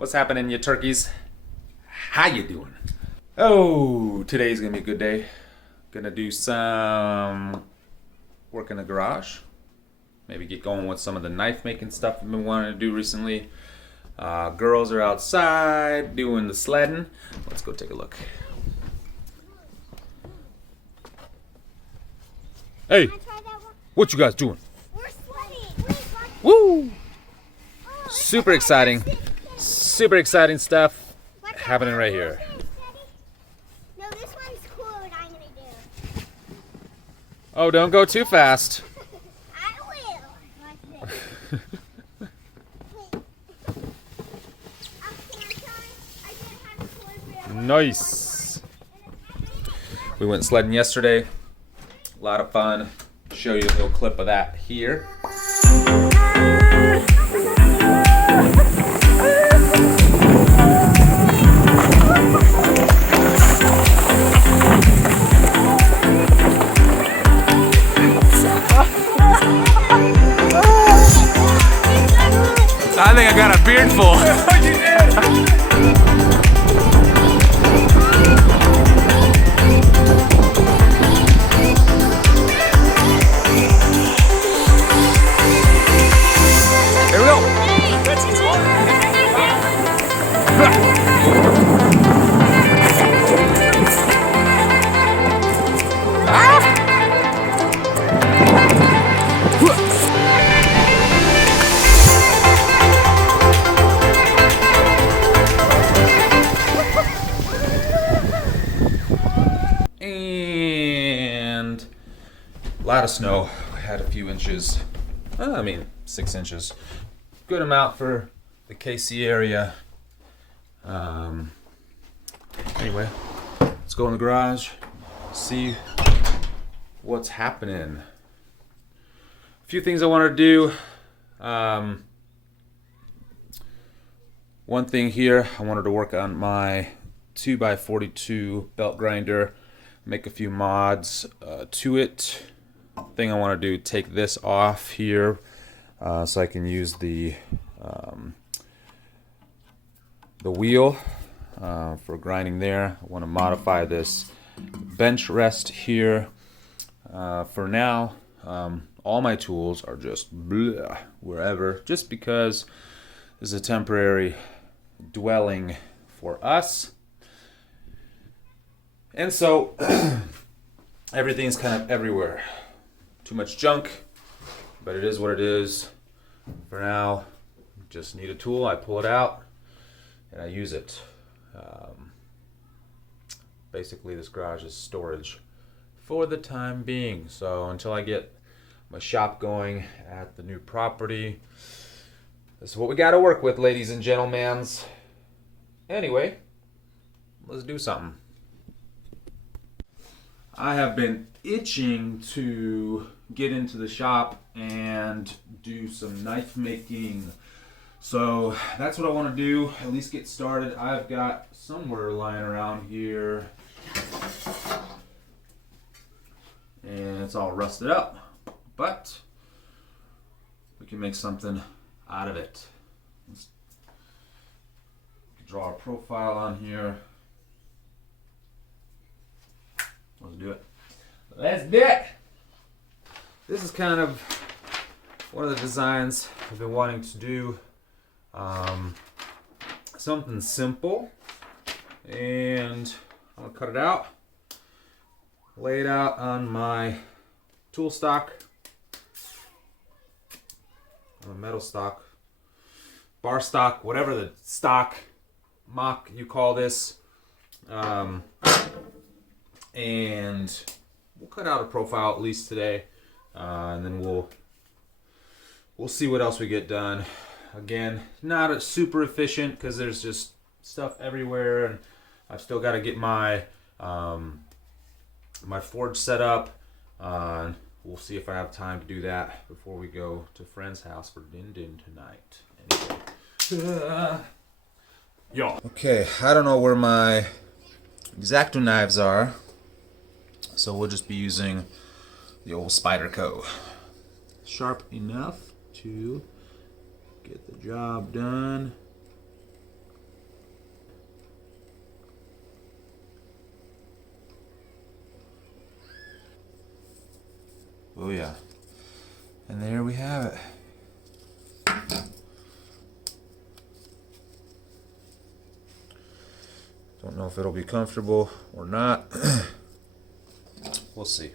What's happening, you turkeys? How you doing? Oh, today's gonna be a good day. Gonna do some work in the garage. Maybe get going with some of the knife making stuff I've been wanting to do recently. Girls are outside doing the sledding. Let's go take a look. Hey, what you guys doing? We're sledding. Woo! Super exciting. Super exciting stuff happening right here. No, this one's cool what I'm going to do. Oh, don't go too fast. I will. Nice. We went sledding yesterday. A lot of fun. Show you a little clip of that here. I think I got a beard full. Here we go. And a lot of snow. We had a few inches. 6 inches. Good amount for the KC area. Anyway, let's go in the garage, see what's happening. A few things I want to do. One thing here, I wanted to work on my 2x42 belt grinder, make a few mods to it. Thing I want to do, take this off here so I can use the wheel for grinding there. I want to modify this bench rest here. For now, all my tools are just wherever, just because this is a temporary dwelling for us. And so everything's kind of everywhere. Too much junk, but it is what it is. For now, just need a tool. I pull it out and I use it. Basically, this garage is storage for the time being. So until I get my shop going at the new property, this is what we got to work with, ladies and gentlemen. Anyway, let's do something. I have been itching to get into the shop and do some knife making. So that's what I want to do, at least get started. I've got somewhere lying around here and it's all rusted up, but we can make something out of it. Let's draw a profile on here. Let's do it. Let's do it! This is kind of one of the designs I've been wanting to do. Something simple. And I'm going to cut it out. Lay it out on my tool stock. On a metal stock. Bar stock, whatever the stock mock you call this. And we'll cut out a profile at least today, and then we'll see what else we get done. Again, not super efficient because there's just stuff everywhere, and I've still got to get my my forge set up. We'll see if I have time to do that before we go to friend's house for din tonight. Anyway, yo. Okay, I don't know where my X-Acto knives are. So we'll just be using the old Spyderco. Sharp enough to get the job done. And there we have it. Don't know if it'll be comfortable or not. We'll see.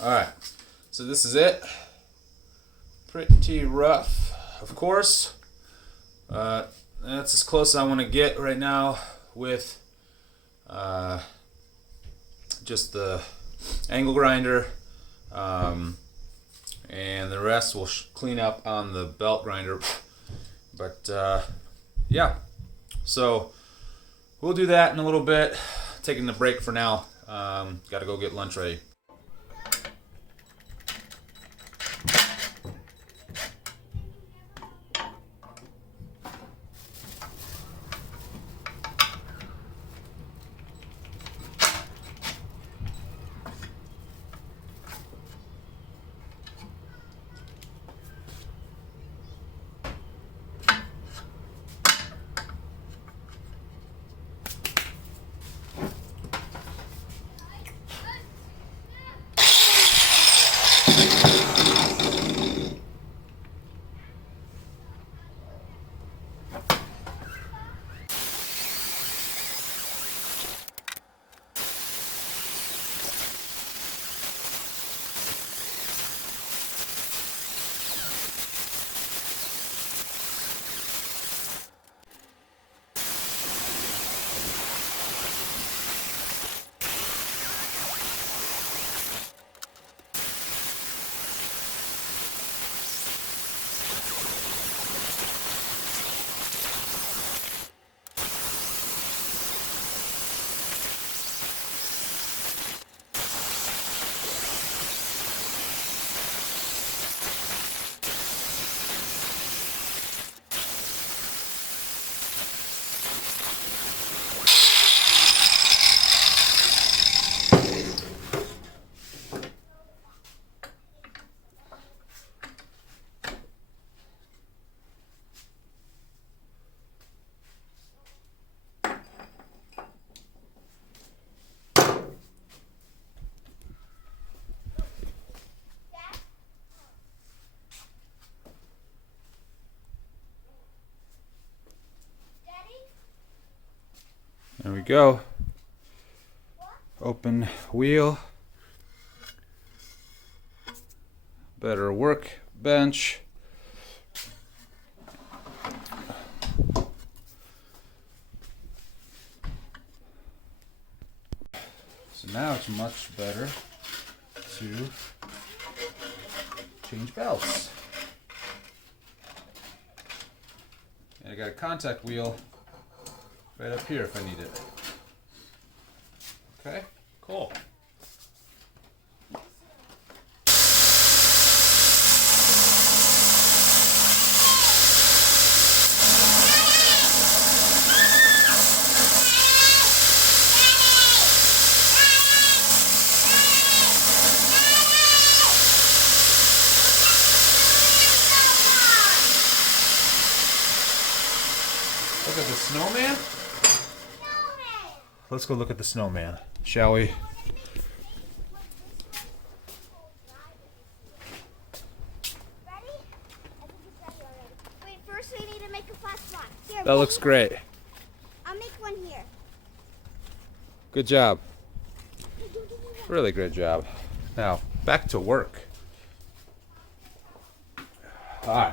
Alright, so this is it. Pretty rough, of course. That's as close as I want to get right now with just the angle grinder. And the rest will clean up on the belt grinder. But yeah, so we'll do that in a little bit. Taking the break for now. Got to go get lunch ready. There we go. Open wheel. Better workbench. So now it's much better to change belts. And I got a contact wheel right up here if I need it. Okay, cool. Look at the snowman. Let's go look at the snowman, shall we? Ready? I think it's ready already. Wait, first we need to make a fast one. Here, That looks great. I'll make one here. Good job. Really great job. Now, back to work. Alright.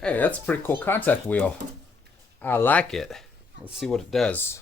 Hey, that's a pretty cool contact wheel. I like it. Let's see what it does.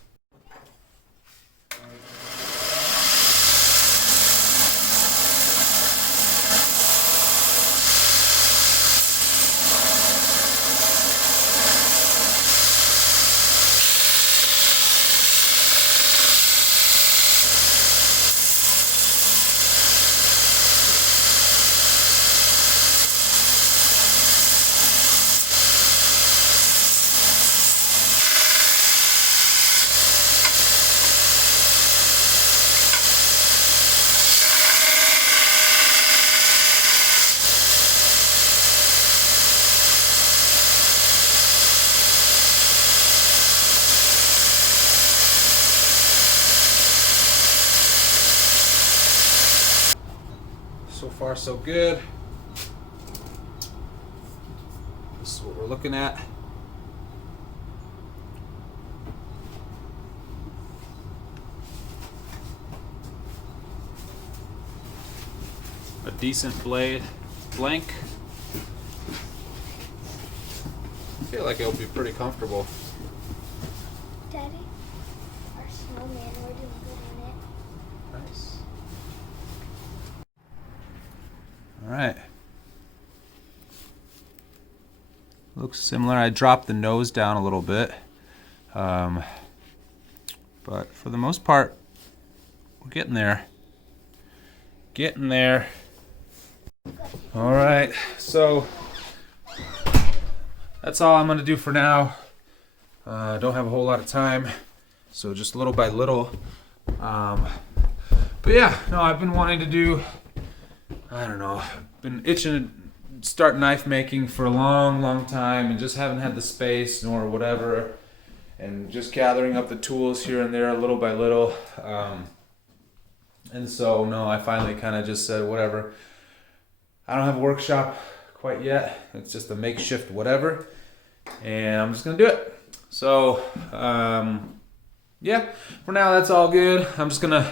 So far, so good. This is what we're looking at. A decent blade blank. I feel like it'll be pretty comfortable. Daddy, our snowman, we're doing good on it. Nice. All right. Looks similar. I dropped the nose down a little bit. But for the most part, we're getting there. Getting there. All right. So that's all I'm going to do for now. Don't have a whole lot of time. So just little by little. But yeah, no, I've been wanting to do, I don't know, been itching to start knife making for a long time and just haven't had the space nor whatever, and just gathering up the tools here and there little by little. And so, no, I finally kind of just said, whatever. I don't have a workshop quite yet. It's just a makeshift whatever, and I'm just going to do it. So, yeah, for now that's all good. I'm just going to,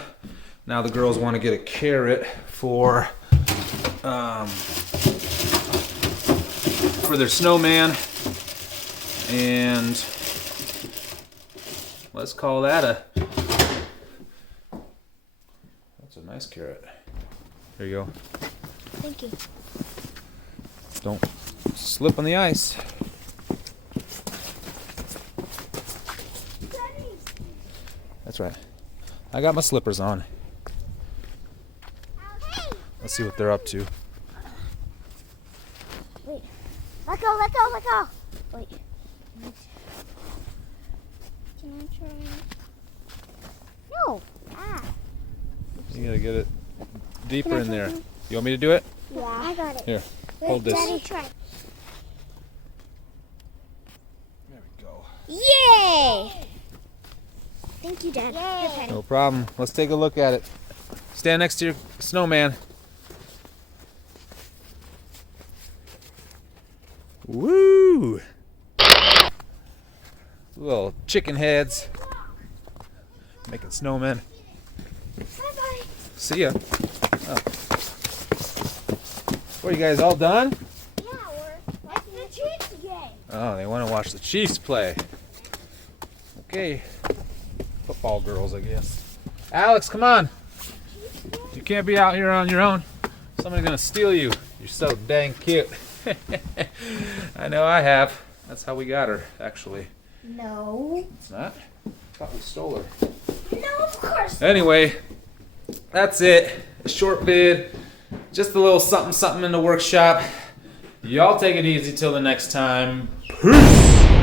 now the girls want to get a carrot for their snowman, and let's call that a, that's a nice carrot. There you go. Thank you. Don't slip on the ice. That's right. I got my slippers on. Let's see what they're up to. Wait. Let go, let go, let go. Wait. Can I try? No. Ah. You gotta get it deeper in there. You want me to do it? Yeah, I got it. Here, Wait, hold this. Daddy, try. There we go. Yay! Thank you, Dad. Yay. No problem. Let's take a look at it. Stand next to your snowman. Woo! Little chicken heads. Making snowmen. Bye-bye. See ya. Oh. What, are you guys all done? Yeah, we're watching the Chiefs game. Oh, they want to watch the Chiefs play. Okay. Football girls, I guess. Alex, come on. You can't be out here on your own. Somebody's going to steal you. You're so dang cute. I know I have. That's how we got her, actually. No. It's not? I thought we stole her. No, of course. Anyway, that's it. A short vid. Just a little something in the workshop. Y'all take it easy till the next time. Peace!